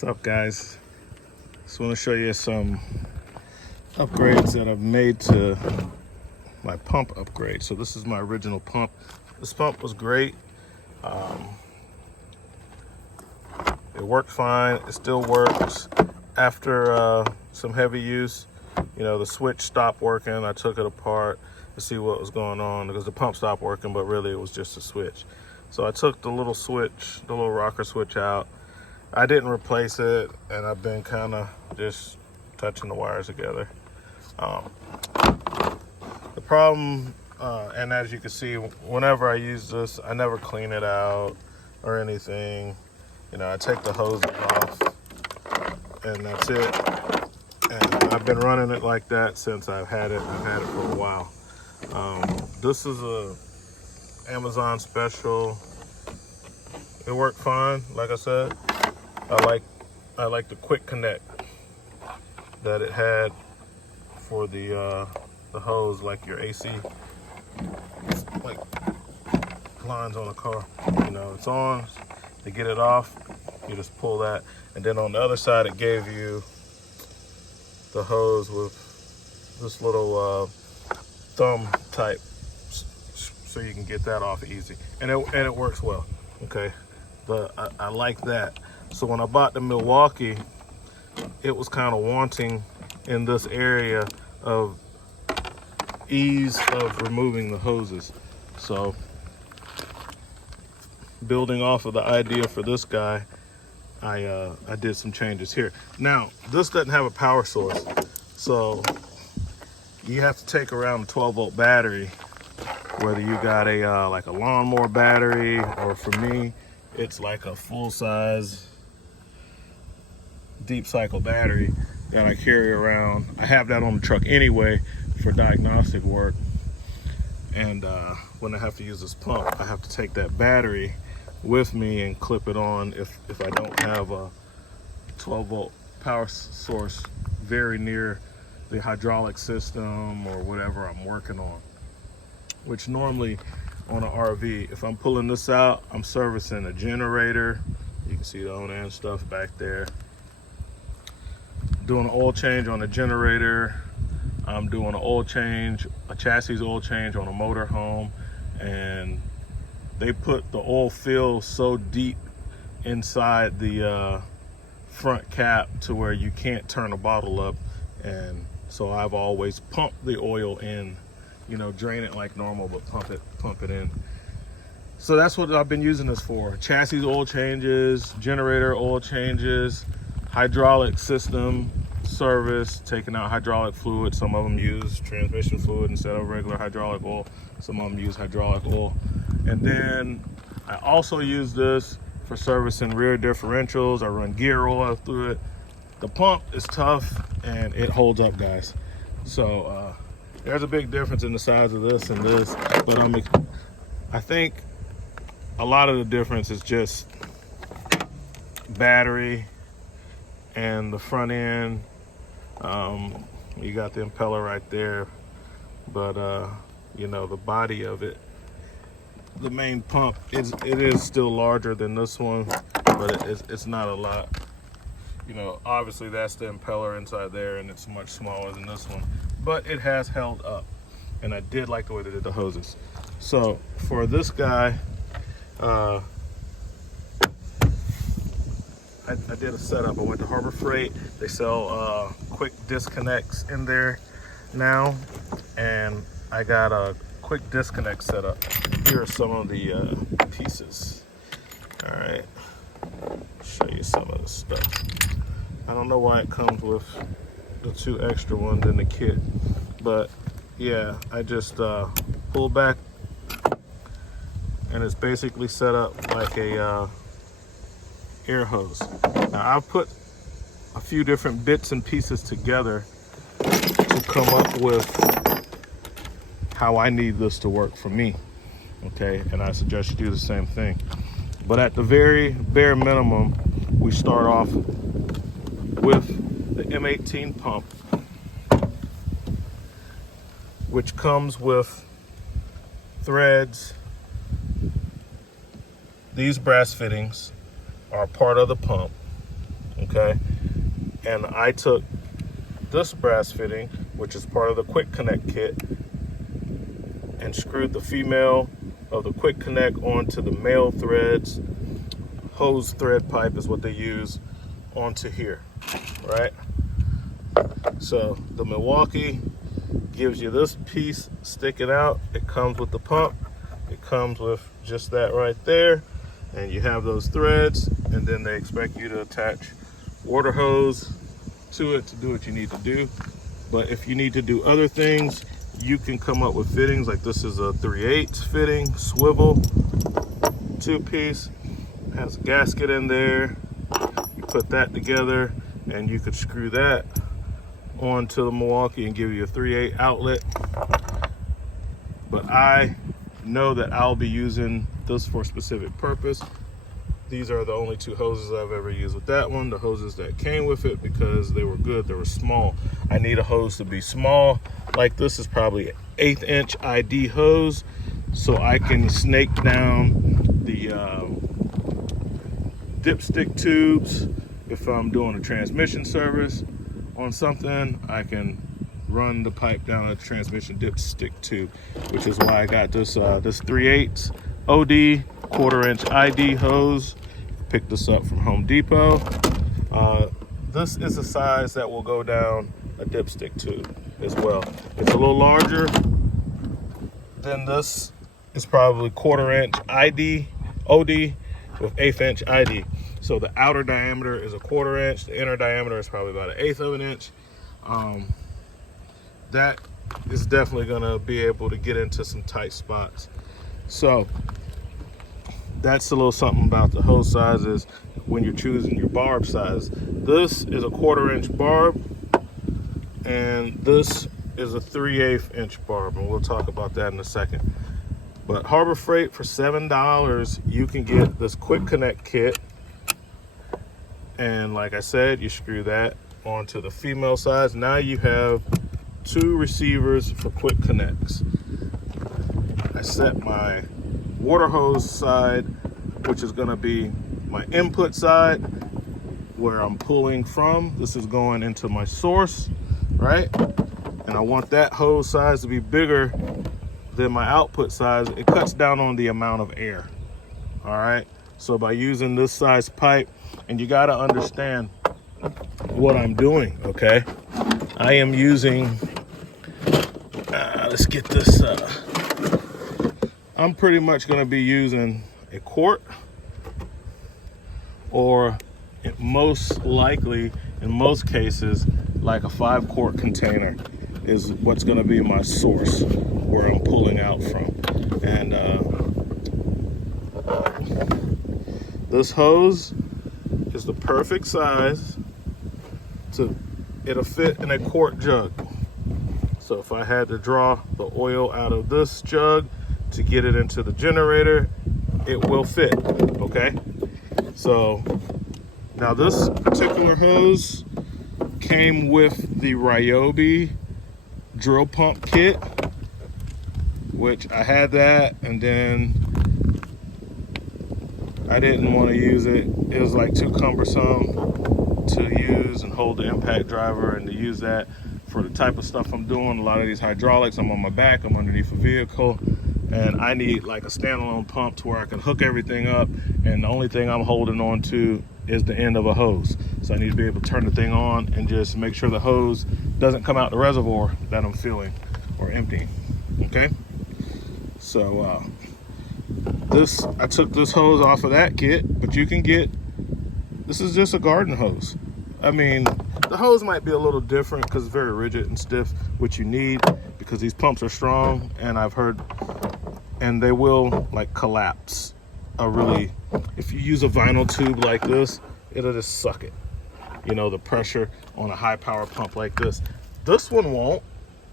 What's up, guys? Just want to show you some upgrades that I've made to my pump upgrade. So this is my original pump. This pump was great. It worked fine. It still works. After some heavy use, the switch stopped working. I took it apart to see what was going on because the pump stopped working, but really it was just a switch. So I took the little switch, the little rocker switch out. I didn't replace it, and I've been kind of just touching the wires together. The problem, and as you can see, whenever I use this, I never clean it out or anything. I take the hoses off, and that's it. And I've been running it like that since I've had it. I've had it for a while. This is a Amazon special. It worked fine, like I said. I like the quick connect that it had for the hose, like your AC, like lines on a car. It's on. To get it off, you just pull that, and then on the other side, it gave you the hose with this little thumb type, so you can get that off easy, and it works well. Okay, but I like that. So when I bought the Milwaukee, it was kind of wanting in this area of ease of removing the hoses. So building off of the idea for this guy, I did some changes here. Now, this doesn't have a power source, so you have to take around a 12-volt battery, whether you got a like a lawnmower battery, or for me, it's like a full-size deep cycle battery that I carry around. I have that on the truck anyway for diagnostic work, and when I have to use this pump, I have to take that battery with me and clip it on if I don't have a 12-volt power source very near the hydraulic system or whatever I'm working on. Which normally on an RV, if I'm pulling this out, I'm servicing a generator. You can see the on-end stuff back there. Doing an oil change on the generator. I'm doing an oil change, a chassis oil change on a motorhome, and they put the oil fill so deep inside the front cap to where you can't turn a bottle up, and so I've always pumped the oil in, drain it like normal, but pump it in. So that's what I've been using this for: chassis oil changes, generator oil changes, hydraulic system service, taking out hydraulic fluid. Some of them use transmission fluid instead of regular hydraulic oil. Some of them use hydraulic oil. And then I also use this for servicing rear differentials. I run gear oil through it. The pump is tough and it holds up, guys. So there's a big difference in the size of this and this, but I think a lot of the difference is just battery and the front end. You got the impeller right there, but the body of it, the main pump, it is still larger than this one, but it's not a lot. Obviously that's the impeller inside there, and it's much smaller than this one, but it has held up, and I did like the way they did the hoses. So for this guy, I did a setup. I went to Harbor Freight. They sell quick disconnects in there now, and I got a quick disconnect setup. Here are some of the pieces. All right, show you some of the stuff. I don't know why it comes with the 2 extra ones in the kit, but yeah, I just pull back, and it's basically set up like a air hose. Now I've put a few different bits and pieces together to come up with how I need this to work for me. Okay, and I suggest you do the same thing. But at the very bare minimum, we start off with the M18 pump, which comes with threads. These brass fittings are part of the pump. okay? And I took this brass fitting, which is part of the quick connect kit, and screwed the female of the quick connect onto the male threads. Hose thread pipe is what they use onto here, right? So the Milwaukee gives you this piece sticking out. It comes with the pump. It comes with just that right there. And you have those threads, and then they expect you to attach water hose to it to do what you need to do. But if you need to do other things, you can come up with fittings. Like this is a 3/8 fitting, swivel, 2-piece, has a gasket in there. You put that together and you could screw that onto the Milwaukee and give you a 3/8 outlet. But I know that I'll be using this for a specific purpose. These are the only 2 hoses I've ever used with that one. The hoses that came with it, because they were good, they were small. I need a hose to be small. Like this is probably 1/8 inch ID hose, so I can snake down the dipstick tubes. If I'm doing a transmission service on something, I can run the pipe down a transmission dipstick tube, which is why I got this this 3/8 OD 1/4 inch ID hose. Picked this up from Home Depot. This is a size that will go down a dipstick tube as well. It's a little larger than this. It's probably 1/4 inch ID OD with 1/8 inch ID. So the outer diameter is a 1/4 inch. The inner diameter is probably about 1/8 of an inch. That is definitely gonna be able to get into some tight spots. So that's a little something about the hose sizes when you're choosing your barb size. This is a 1/4 inch barb, and this is a 3/8 inch barb, and we'll talk about that in a second. But Harbor Freight, for $7, you can get this quick connect kit. And like I said, you screw that onto the female size. Now you have 2 receivers for quick connects. I set my water hose side, which is gonna be my input side, where I'm pulling from. This is going into my source, right? And I want that hose size to be bigger than my output size. It cuts down on the amount of air, all right? So by using this size pipe, and you gotta understand what I'm doing, okay? I am using, let's get this, I'm pretty much gonna be using a quart, or most likely, in most cases, like a 5-quart container is what's gonna be my source where I'm pulling out from. And this hose is the perfect size it'll fit in a quart jug. So if I had to draw the oil out of this jug to get it into the generator, it will fit, okay? So now this particular hose came with the Ryobi drill pump kit, which I had that, and then I didn't want to use it. It was like too cumbersome to use and hold the impact driver, and to use that for the type of stuff I'm doing. A lot of these hydraulics, I'm on my back, I'm underneath a vehicle, and I need like a standalone pump to where I can hook everything up, and the only thing I'm holding on to is the end of a hose. So I need to be able to turn the thing on and just make sure the hose doesn't come out the reservoir that I'm filling or emptying, okay? So I took this hose off of that kit, but you can get, this is just a garden hose. I mean, the hose might be a little different because it's very rigid and stiff, which you need because these pumps are strong, and I've heard, and they will like collapse. If you use a vinyl tube like this, it'll just suck it. You know, the pressure on a high power pump like this. This one won't,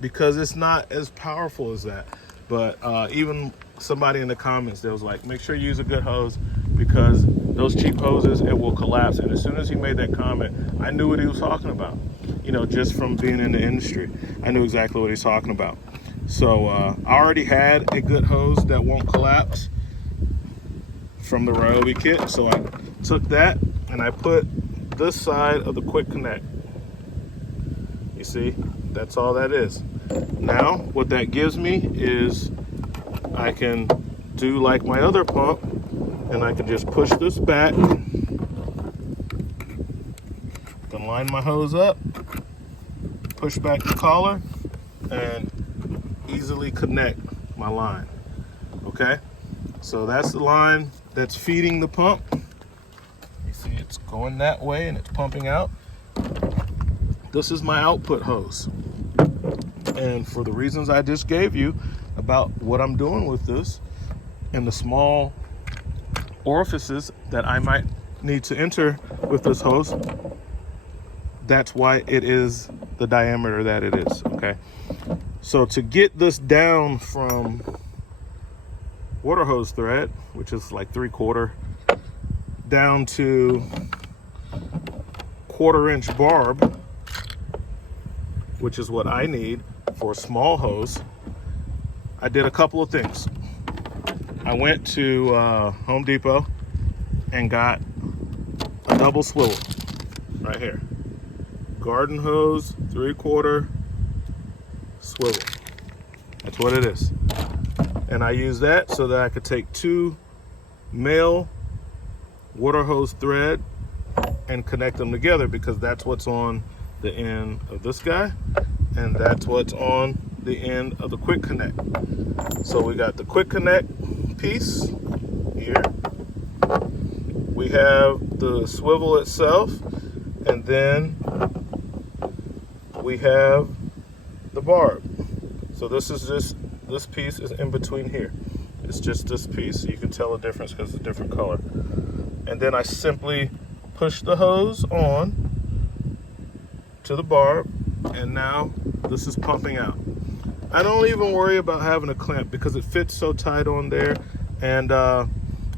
because it's not as powerful as that. But even somebody in the comments, they was like, make sure you use a good hose, because those cheap hoses, it will collapse. And as soon as he made that comment, I knew what he was talking about. You know, just from being in the industry, I knew exactly what he's talking about. So I already had a good hose that won't collapse from the Ryobi kit. So I took that and I put this side of the quick connect. You see, that's all that is. Now, what that gives me is I can do like my other pump, and I can just push this back, can line my hose up, push back the collar, and easily connect my line. Okay, so that's the line that's feeding the pump. You see it's going that way and it's pumping out. This is my output hose. And for the reasons I just gave you about what I'm doing with this and the small orifices that I might need to enter with this hose, that's why it is the diameter that it is, okay? So to get this down from water hose thread, which is like 3/4, down to 1/4-inch barb, which is what I need for a small hose, I did a couple of things. I went to Home Depot and got a double swivel right here. Garden hose, 3/4 swivel. That's what it is. And I use that so that I could take 2 male water hose thread and connect them together, because that's what's on the end of this guy, and that's what's on the end of the quick connect. So we got the quick connect piece here. We have the swivel itself, and then we have the barb. So this piece is in between here. It's just this piece. You can tell the difference because it's a different color. And then I simply push the hose on to the barb, and now this is pumping out. I don't even worry about having a clamp because it fits so tight on there, and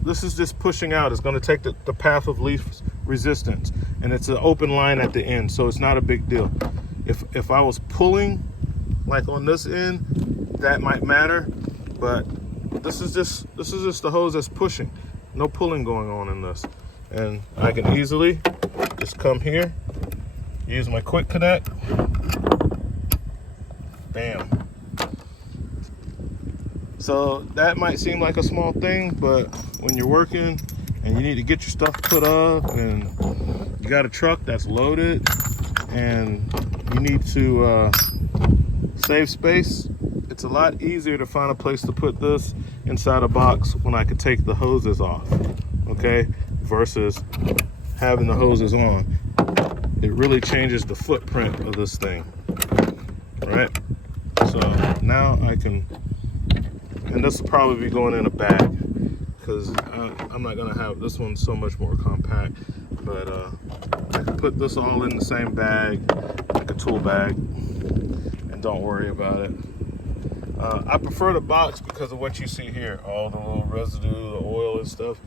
this is just pushing out. It's going to take the path of least resistance, and it's an open line at the end, so it's not a big deal. If I was pulling like on this end, that might matter, but this is just the hose that's pushing. No pulling going on in this, and I can easily just come here, use my quick connect, bam. So that might seem like a small thing, but when you're working and you need to get your stuff put up, and you got a truck that's loaded and you need to save space, it's a lot easier to find a place to put this inside a box when I could take the hoses off, okay, versus having the hoses on. It really changes the footprint of this thing, right? So now I can, and this will probably be going in a bag because I'm not gonna have this one so much more compact, but I can put this all in the same bag, like a tool bag, and don't worry about it. I prefer the box because of what you see here, all the little residue, the oil and stuff.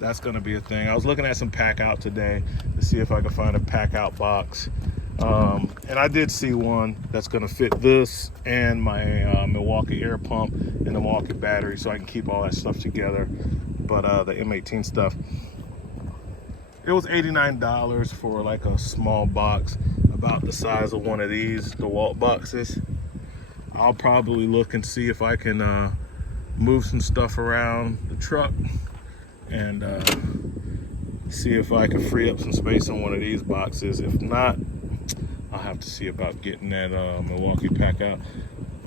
That's gonna be a thing. I was looking at some pack out today to see if I could find a pack out box. And I did see one that's gonna fit this and my Milwaukee air pump and the Milwaukee battery, so I can keep all that stuff together. But the M18 stuff, it was $89 for like a small box, about the size of one of these DeWalt boxes. I'll probably look and see if I can move some stuff around the truck and see if I can free up some space on one of these boxes. If not, I'll have to see about getting that Milwaukee pack out.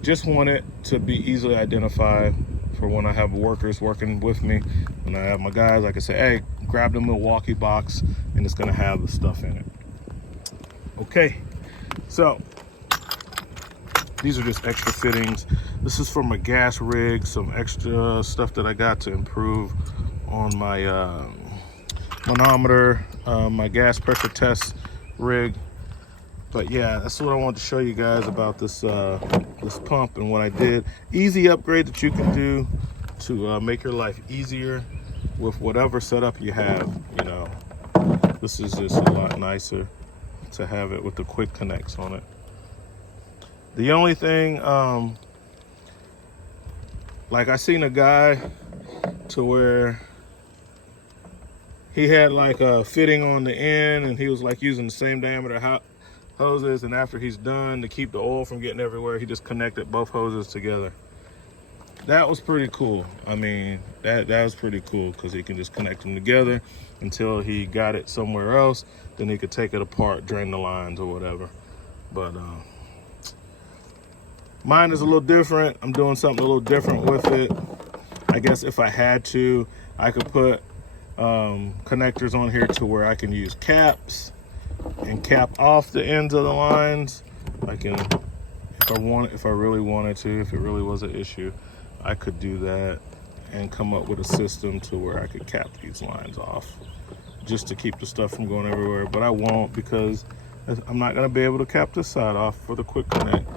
Just want it to be easily identified for when I have workers working with me. When I have my guys, I can say, hey, grab the Milwaukee box, and it's gonna have the stuff in it. Okay, so these are just extra fittings. This is for my gas rig, some extra stuff that I got to improve on my manometer, my gas pressure test rig. But yeah, that's what I wanted to show you guys about this this pump and what I did. Easy upgrade that you can do to make your life easier with whatever setup you have. You know, this is just a lot nicer to have it with the quick connects on it. The only thing, like I seen a guy to where he had like a fitting on the end, and he was like using the same diameter hoses, and after he's done, to keep the oil from getting everywhere, he just connected both hoses together. That was pretty cool. I mean, that was pretty cool, because he can just connect them together until he got it somewhere else. Then he could take it apart, drain the lines or whatever. But mine is a little different. I'm doing something a little different with it. I guess if I had to, I could put connectors on here to where I can use caps and cap off the ends of the lines. I can, if I really wanted to, if it really was an issue, I could do that and come up with a system to where I could cap these lines off just to keep the stuff from going everywhere. But I won't, because I'm not going to be able to cap this side off for the quick connect,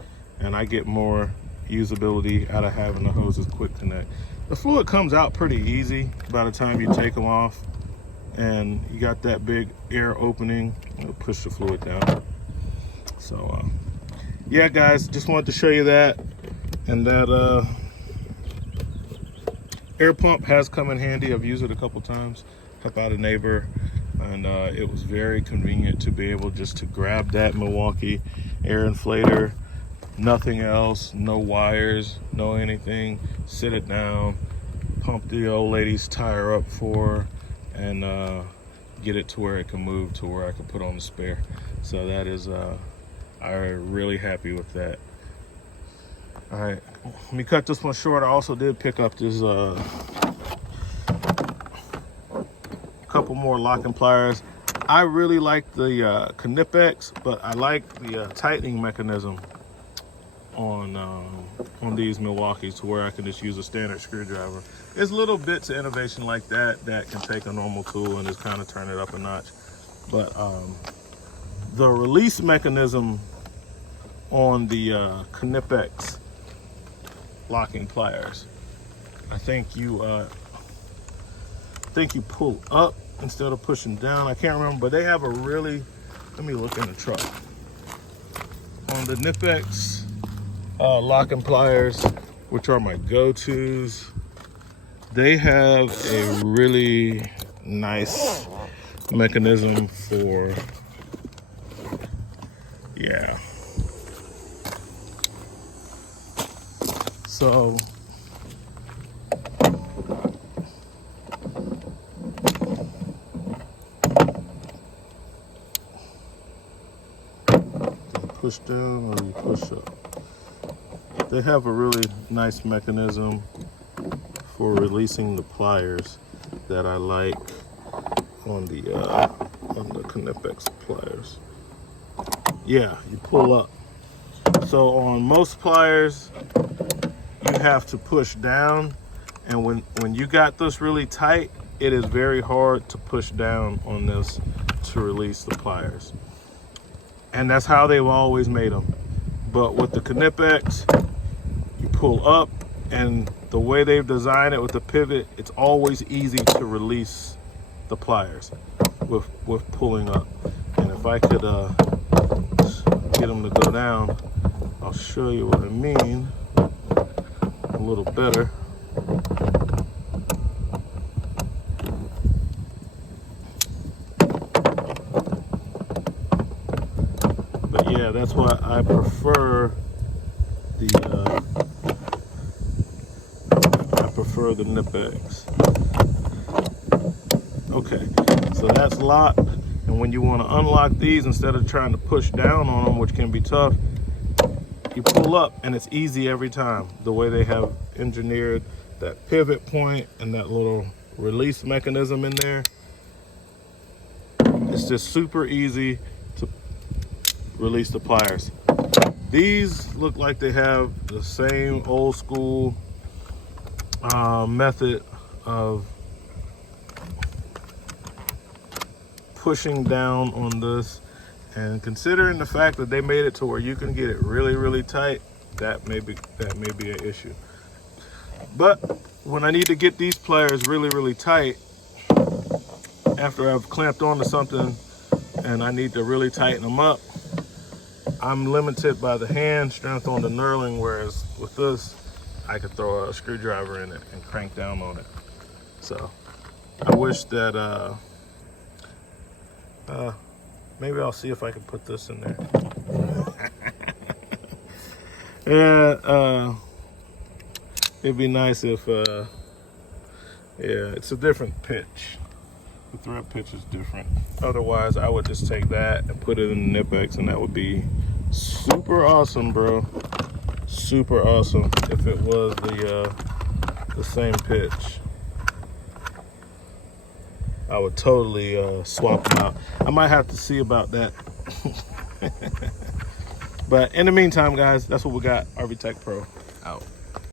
and I get more usability out of having the hoses quick connect. The fluid comes out pretty easy by the time you take them off, and you got that big air opening. It'll push the fluid down. So yeah guys, just wanted to show you that. And that air pump has come in handy. I've used it a couple times, help out a neighbor, and it was very convenient to be able just to grab that Milwaukee air inflator, nothing else, no wires, no anything, sit it down, pump the old lady's tire up for her, and get it to where it can move to where I can put on the spare. So that is, I'm really happy with that. All right, let me cut this one short. I also did pick up this couple more locking pliers. I really like the Knipex, but I like the tightening mechanism on these Milwaukees, to where I can just use a standard screwdriver. There's little bits of innovation like that that can take a normal tool and just kind of turn it up a notch. But the release mechanism on the Knipex locking pliers, I think you pull up instead of pushing down. I can't remember, but they have a really, let me look in the truck. On the Knipex locking pliers, which are my go-tos, they have a really nice mechanism for, yeah. So push down or you push up. They have a really nice mechanism for releasing the pliers that I like on the Knipex pliers. Yeah, you pull up. So on most pliers, you have to push down, and when you got this really tight, it is very hard to push down on this to release the pliers. And that's how they've always made them. But with the Knipex, you pull up, and the way they've designed it with the pivot, it's always easy to release the pliers with pulling up. And if I could get them to go down, I'll show you what I mean a little better. But yeah, that's why I prefer the Knipex. Okay, so that's locked, and when you want to unlock these, instead of trying to push down on them, which can be tough, you pull up, and it's easy every time. The way they have engineered that pivot point and that little release mechanism in there, it's just super easy to release the pliers. These look like they have the same old school method of pushing down on this, and considering the fact that they made it to where you can get it really, really tight, that may be an issue. But when I need to get these pliers really, really tight, after I've clamped onto something and I need to really tighten them up, I'm limited by the hand strength on the knurling, whereas with this, I could throw a screwdriver in it and crank down on it. So I wish that Maybe I'll see if I can put this in there. Yeah, it'd be nice if, yeah, it's a different pitch. The thread pitch is different. Otherwise, I would just take that and put it in the Nipex, and that would be super awesome, bro. Super awesome if it was the same pitch. I would totally swap them out. I might have to see about that. But in the meantime, guys, that's what we got. RV Tech Pro out.